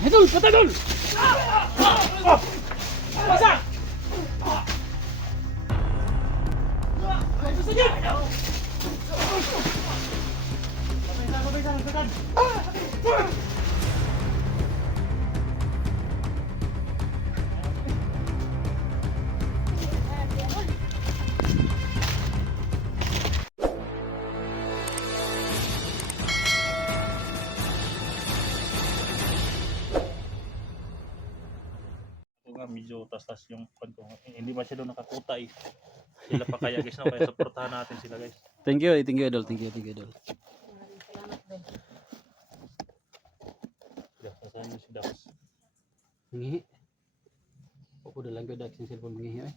Idol, patay dol! Basa! Medyo tas-tas yung ko. Hindi masyado nakakutay. Sila pa kaya guys, no? Kaya supportahan natin sila guys. Thank you idol. Thank you idol. Salamat din. Saan mo si Dax? Mangihi. Ako na lang ganda sa cellphone mangihi ay.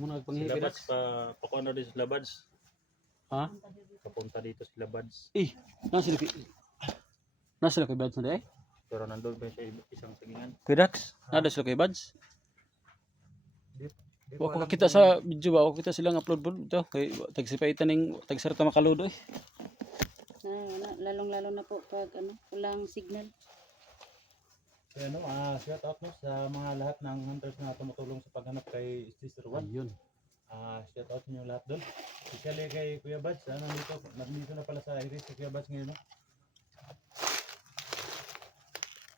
Muna nagpangihi Sila ka Bads, pakuha na din sila Bads. Ha? Papunta dito sila Bads. Nasa sila kay Bads na di ay? Pero nandun pa siya isang sagingan. Kay Dax? Nada sila kay Bads? Di Wa ko kakita sa video ba? Ako kita silang upload po ito. Kay tagsipaitan ng tagsarta makaludo eh. Lalong-lalo na po pag walang signal. Kaya shout out mo sa mga lahat ng hunters na tumutulong sa paghanap kay Sister Juan. Ayun. Shout out niyo lahat doon. Especially kay Kuya Bads, nandito na pala sa Iris si Kuya Bads ngayon, no?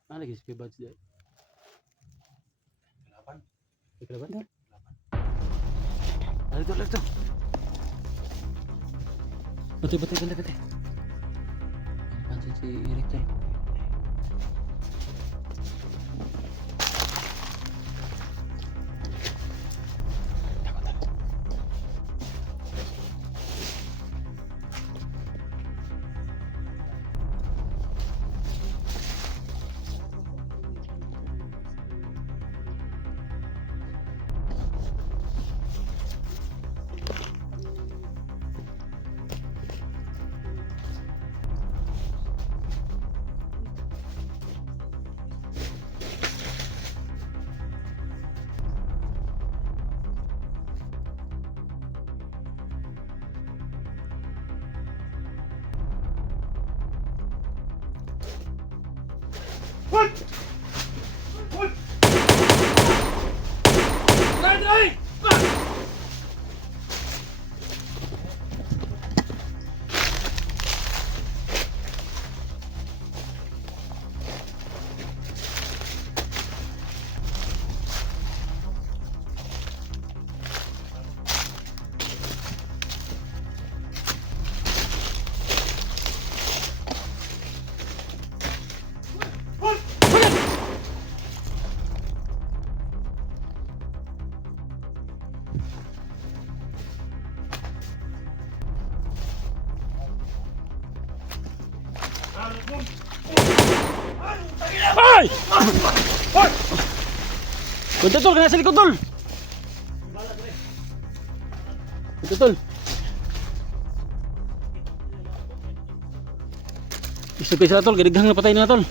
Ano lagi si kay Bads di ay? Kalaban. Ikaw ba? Alito. Bati. Pansin si Eric tol. Ay! Kunta tol, kena sa likod tol. Kunta tol. Isu kayo sila tol, gadighang na patay na tol.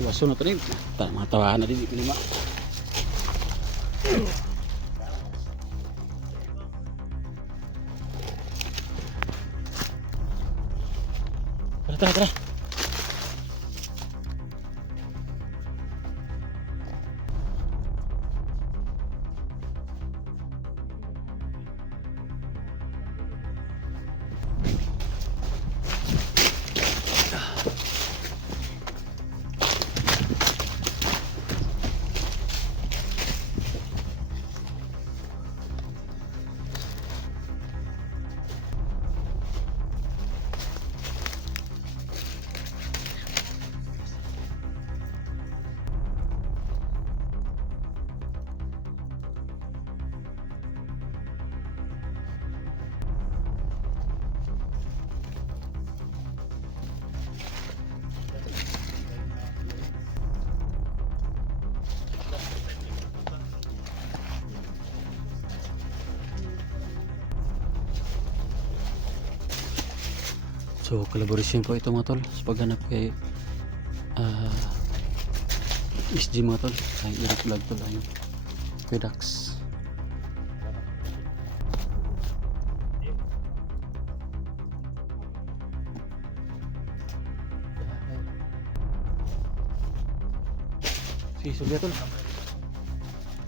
Waso na to rin. Matawahan na din. Lima. Tara. So collaboration po ito mga tol sa paghanap kay SG mga tol. Ay, Eric Vlog tol. Ayun. Pedax. Sige, sulit tol.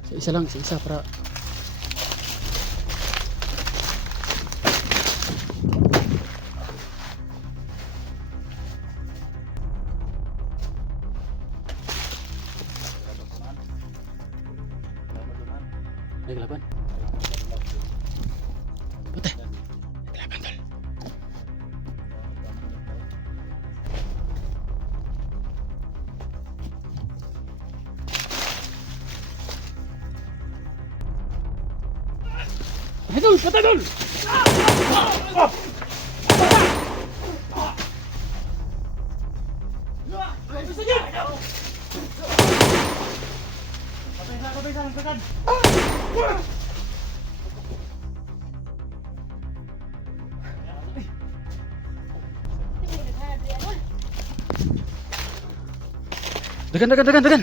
Sa isa lang, sa isa para naglaban. Patay. Naglaban tol. Patay tol, patay tol. Dagan, dagan, dagan, dagan.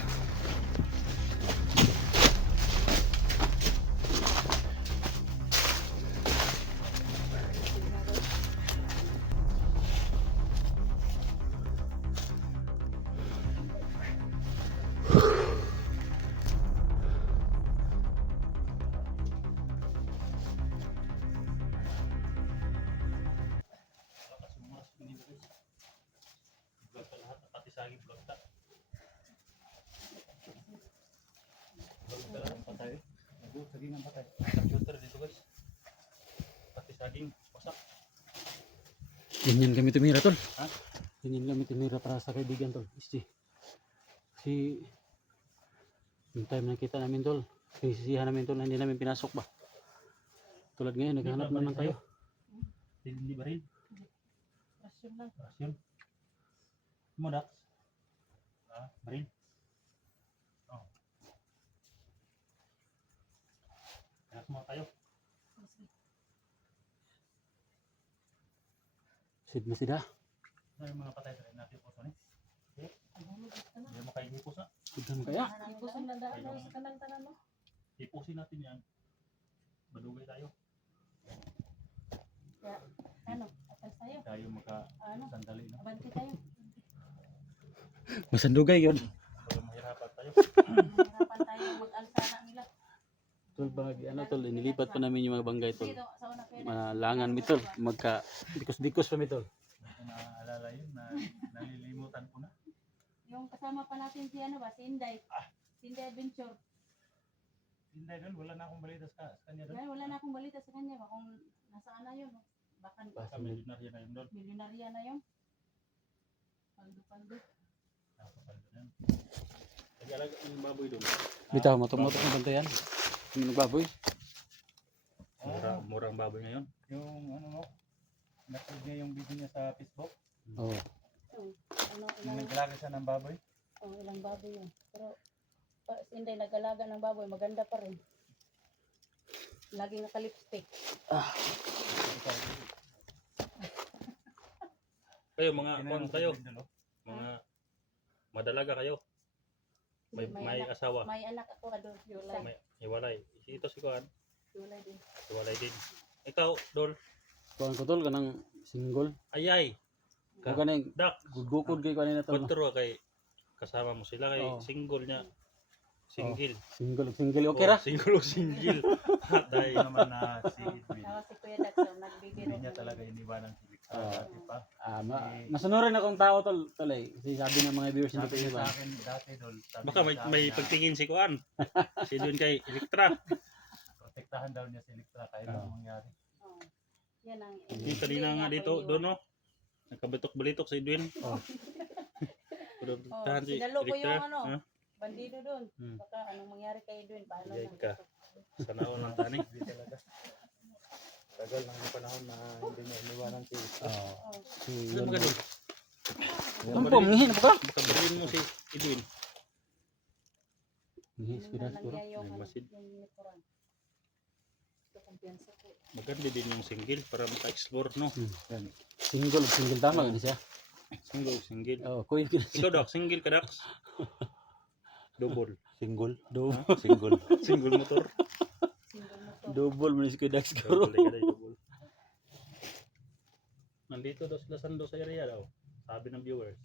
Vlog ka lahat, pati saging vlog ta. Vlog ka lahat, patay. Saging ang patay. Computer dito guys. Pati saging, wasak. Ganyan kami tumira tol. Ha? Ganyan kami tumira para sa kaibigan tol. Kasi yung time na kita namin tol, sisihan namin tol na hindi namin pinasok ba. Tulad ngayon, naghahanap naman tayo. Hindi ba rin? Rasyon lang. Rasyon. Mo Dax? Ah, Marin? Oh. Kaya semua tayo. Sid na sida. Ano yung mga patay sa rin natin po ni? Hindi mo kayo hipos na. Tignan kaya. Ipusin lang daan daw sa kanang tanan mo. Hiposin natin yan. Badugay tayo. Kaya, ano, atas tayo. Tayo Ano, sandali na. abanti tayo. Masandugay yun. Para mahirapan tayo. Mahirapan tayo mag-alsa na nila. Tol, ano tol, inilipat pa namin yung mga banggay tol. Dito, sa una kayo. Malangan mi tol, magka dikos-dikos pa mi tol. Hindi ko naaalala yun na nalilimutan ko na. Yung kasama pa natin si ano ba, si Inday. Si Inday Adventure. Hindi doon, wala na akong balita sa kanya doon. Dahil wala na akong balita sa kanya ba kung nasaan na yun. Baka Baka milyonarya na yun doon. milyonarya na yun. Paldo-paldo. Nakapaldo na yun. Nag-alaga yung baboy doon. Bitaw, matumoto ng bantayan. Yung nagbaboy. Murang baboy ngayon. Yung ano mo, nakita niya yung video niya sa Facebook. Oo. Ano, Yung ilang, naglaga siya ng baboy. ilang baboy yun. Pero si Inday nag-alaga ng baboy, maganda pa rin. Laging naka-lipstick. Kayo mga Tinanong kung kayo, sa video, no? mga madalaga kayo. May anak, asawa. may anak ako adol. Yulay. May iwalay. Ito si Kuan, Yulay din. iwalay din. Ikaw, Dol, Kuan ko tol kanang single. ayay. Ka kanang Dak, gugukod kay kanina tol. kontro kay kasama mo sila kay Oo. single niya. Single. Single okay ra. Single o single. Dahil Ito naman na si Edwin. Saka si Kuya Daxon, nagbibiro. Hindi niya talaga iniwanan si Victor. Oo. Dati pa. Masunurin akong tao tol, eh. Kasi sabi ng mga viewers Sabi nito niya diba. sa akin dati, Dol. sabi baka niya sa may akin na pagtingin si Kuan. Si doon kay Electra. protektahan daw niya si Electra kahit Oo. anong mangyari. Oh. Yan ang... Yung kanina nga dito, doon no. Nakabatok-balitok si Edwin. Oh. Pero Oh, tahan si sinalo ko Electra. yung ano. Ha? Bandido doon. Hmm. Baka anong mangyari kay Edwin, paano Yay na. ka. Sana all lang tani. Hindi talaga. Tagal ng panahon na hindi niya iniwanan si Electra. Oo. Oh. Si Ano mga doon? Ano po, manghin po ka? Baka barilin mo si Edwin. Yes, Ano pinas na puro. lang yung May ano, masid. yung likuran. Ito kumpiyansa ko. Maganda din yung single para maka-explore no. Yan. Single tama gani siya. Single. Oh, kuya ka. Ikaw Dax, single ka Dax? Double. Single. Double. Single. Single motor. Single mo to. Double mo ni si Kuya Dax Double siguro. ka dahil, double. Nandito daw sila Sando sa area daw. Sabi ng viewers.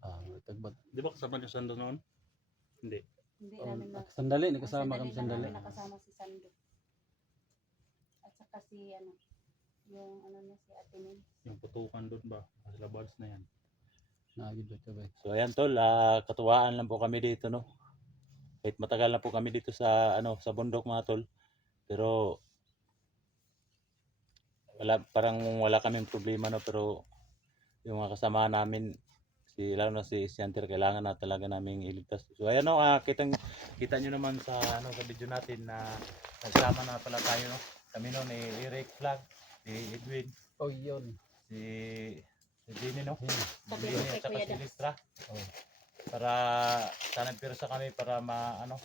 Ah, tagbag. Di ba kasama niyo Sando noon? Hindi. Hindi namin na. Sandali, nakasama kami lang sandali. namin nakasama si Sando. At saka si ano, yung ano na si Ate Min. Yung putukan doon ba? Sila buds na yan. Naagid ba ito ba? So ayan tol, katuwaan lang po kami dito no. Kahit matagal na po kami dito sa sa bundok mga tol. Pero parang wala kaming problema no, pero yung mga kasama namin lalo na si Sianter kailangan na talaga naming iligtas. So ayan no, kita nyo naman sa sa video natin na nagsama na pala tayo no. Kami no ni Eric Flag, si Edwin, Oh, yun. si Jenny no. Sabi Jenny ko kay at saka Kuya si Dax. Listra. Oh. Para sana pirsa kami para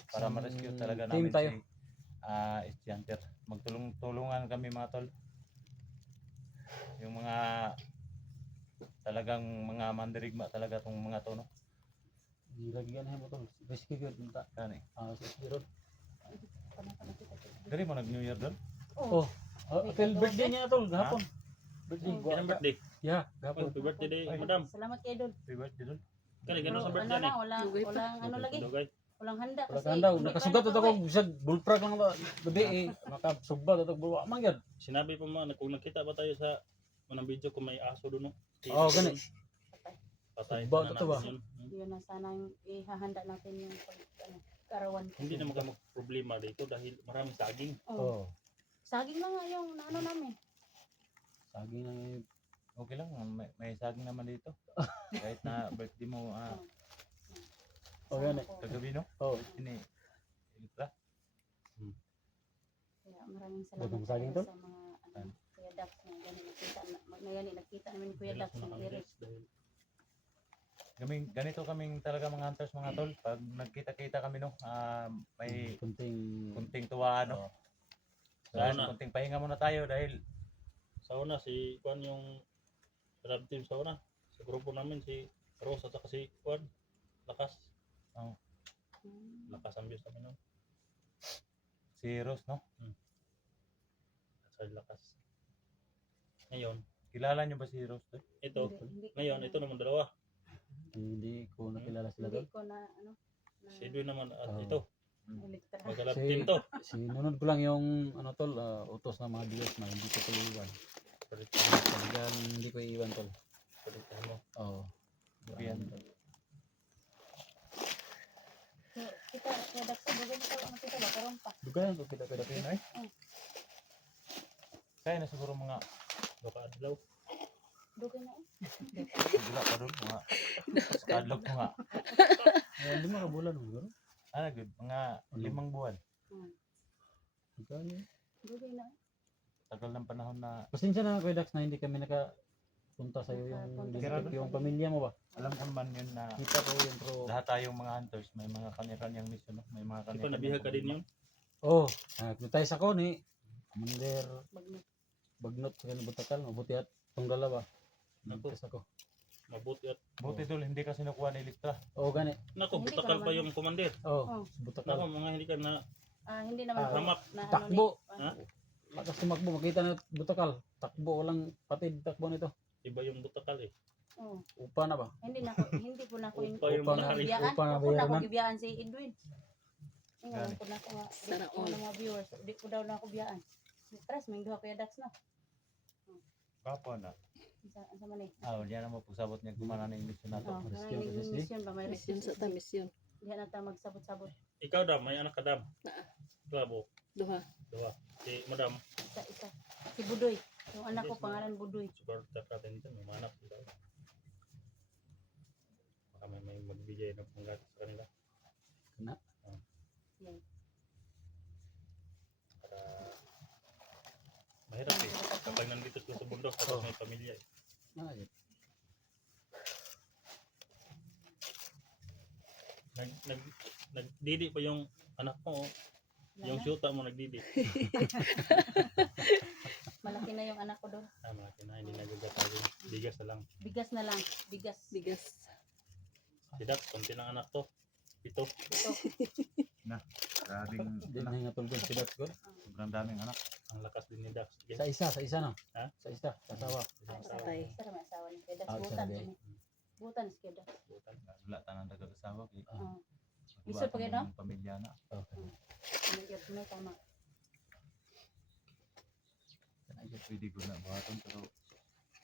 para ma-rescue talaga Team namin tayo. si Sianter. Magtulungan kami mga tol. Yung mga talagang mga mandirigma talaga tong mga to no. Lagi yan mo tol. Risky good minta. Kani. Ah, sige ron. Diri mo nag New Year doon? Oh, till birthday niya tol gahapon. Birthday Oh. ko. Yan ang birthday. Yeah, Oh, gahapon. happy birthday day, Ay. madam. Salamat kay Idol. Happy birthday doon. Kani ganun sa Pero birthday ano ni. lang, walang ano lagi. Dugay. Walang handa. Wala kasi ka daw. hindi Nakasugat pa ito ko nakauwi. sa bullfrog lang ba. Gabi eh. Nakasugba ito ko. Amang yan. Sinabi pa mo na kung nakita ba tayo sa unang video kung may aso doon no. Oo, gani. Patay Ba, na ito ba? natin yun. Yun na sana yung ihahanda natin yung karawan. Hindi na problema dito dahil maraming saging. Oh. Oh. Saging na nga yung ano namin. Saging na yun. Okay lang, may saging naman dito. Kahit na birthday mo Oh, yan eh. Sama ko. kagabi no. Oh. Ini Ilitra. Kaya maraming salamat Dagang saging to? sa mga ano, Kuya Dax na gani nakita namin ni Kuya Dax ng Eric. Ganito kaming talaga mga hunters mga tol. Pag nagkita-kita kami no, may kunting tuwa no. Dahil Sana. kunting pahinga muna tayo dahil Sa una si Juan yung love team sa una. Sa grupo namin si Rose at saka si Juan. Lakas. Lakas ang views namin no. si Rose no. Sa lakas. Ngayon, Kilala niyo ba si Rose doon? ito. Hindi ko Ngayon, na- ito naman dalawa. Hindi ko nakilala sila Hindi doon. ko na ano. Si Edwin naman at Oh. ito. Elektra. Magka-love Si- team to. Sinunod ko lang yung ano tol, utos ng mga viewers na hindi ko tuloy iwan. Palitan Talagang hindi ko iiwan tol. mo. Oo. Yan. So, kita Kuya Dax sa bugan ko ano kita ba karon pa. Dugayan ko kita kada Pinoy. Kaya na siguro mga Baka adlaw. Dugay na eh. wala pa doon mga kadlok mo nga. Lima ka bulan siguro. Good, mga 5 buwan. Dugayan. Dugay na. Tagal ng panahon na Pasensya na Kuya Dax na hindi kami nakapunta sa iyo yung Nakapunta visit, yung pamilya mo ba? alam ko naman yun na Kita ko yun pero lahat tayong mga hunters may mga kanya-kanyang mission no? May mga Di ba kanya-kanyang nabihag ka din yun? oh, nagtay sa ko ni Commander Bagno. Bagnot sa kanil Butakal, mabuti at itong dalawa. Naku. Nagtas ako. Mabuti at Buti dul hindi kasi nakuha ni Electra. Oo, gani. nako, Hindi butakal ka pa naman. yung commander. Oo, Oh. sa Butakal. Nako, mga hindi ka na Hindi naman po hamak. na ano Takbo. ni- Ha? Lakas tumakbo, makita na Butakal. Takbo, walang patid takbo nito. Iba yung butakal eh. Oh. Upa na ba? Hindi po na ko Upa yung Upa na. nangyari. gibiyaan. Upa na Ako na bayaran ko na. gibiyaan si Edwin. Ngayon Gani. ko na ko nga Sana ko all. na mga viewers. Di ko daw na ako biyaan. Tres may duha Kuya Dax na. Kapo na. Sa man eh. Diyan na mo pagsabot niya gumana na yung mission nato. Oh, rescue may kasi si- mission ba may Mission rescue sa ta, mission. Diha na ta magsabot-sabot. Ikaw dam, may anak ka dam. Naa. Klabo, Duha. dua. Si madam, Isa. Si Budoy. Yung anak ko pangalan Budoy. super natin dyan, may manap. Diba? Baka may magbigay ng panggat sa kanila. Yan. Para mahirap eh. Kapag nandito sila sa bundok, tapos may pamilya eh. Ay, Nagdidi pa yung anak mo. Oh. Yung Wala na. syuta mo nagdidi. Malaki na yung anak ko doon. Malaki na, hindi nagagatago. Bigas na lang. Bigas na lang. Bigas. Bigas. Si Dax, konti ng anak to. Ito. Ito. Grabing, Hindi na nga tulgon si Dax God. sobrang daming anak. Ang lakas din ni Dax. Sa isa no? Ha? Sa isa, sa asawa. Patay. Pero may asawa ni Kedas. Ah, Butan. sabi. Butan si Kedas. Wala tanang nagag-asawa. Oo. Bisa pa kayo, no? Pamilya na. Okay. May tama. Pwede ko na buhaton pero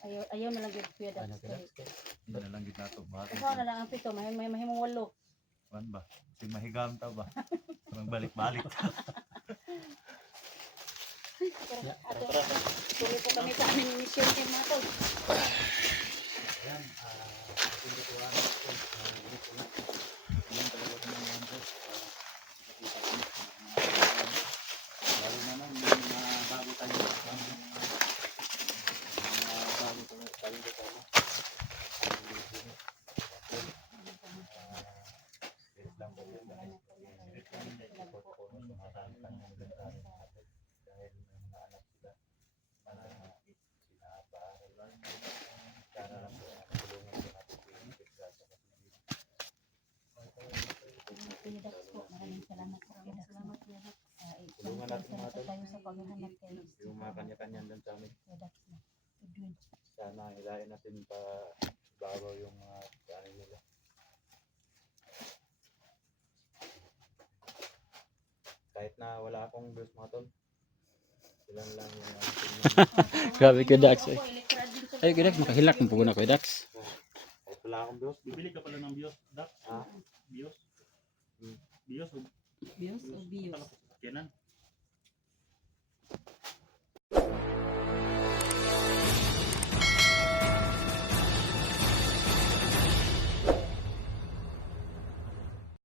Ayaw na lang yung Kedas. Ano ka Dax? hindi na lang gid nato buhaton. Ikaw na lang ang pito. May mahimong 8. Kuan ba? Kasi mahigam ta ba? Parang balik-balik. Ato, tuloy po kami sa aming mission team mga tol. Ayan, pinituan ko. Dito na. Ayan talaga kami mga boss. Nakita ko. Lalo na lang, yung mga bago tayo. Bago tayo kasama. Kedas po. Maraming salamat po. Kedas. Tulungan natin mga tol. tayo sa paghahanap kay Yung mga kanya-kanya dyan sa amin. Kedas na. Edwin. Sana hilahin natin pa bago yung mga ano nila. Kahit na wala akong views mga tol. Ilan lang yung ano Grabe Kuya Dax, eh. Ako, electrad din sa Ay Kuya Dax, makahilak mo po na Kuya Dax. kahit wala akong views. Bibili ka pala ng bios, Dax? Ha? Bios? Bios o Bios o bios? Kala ko sa sakyanan.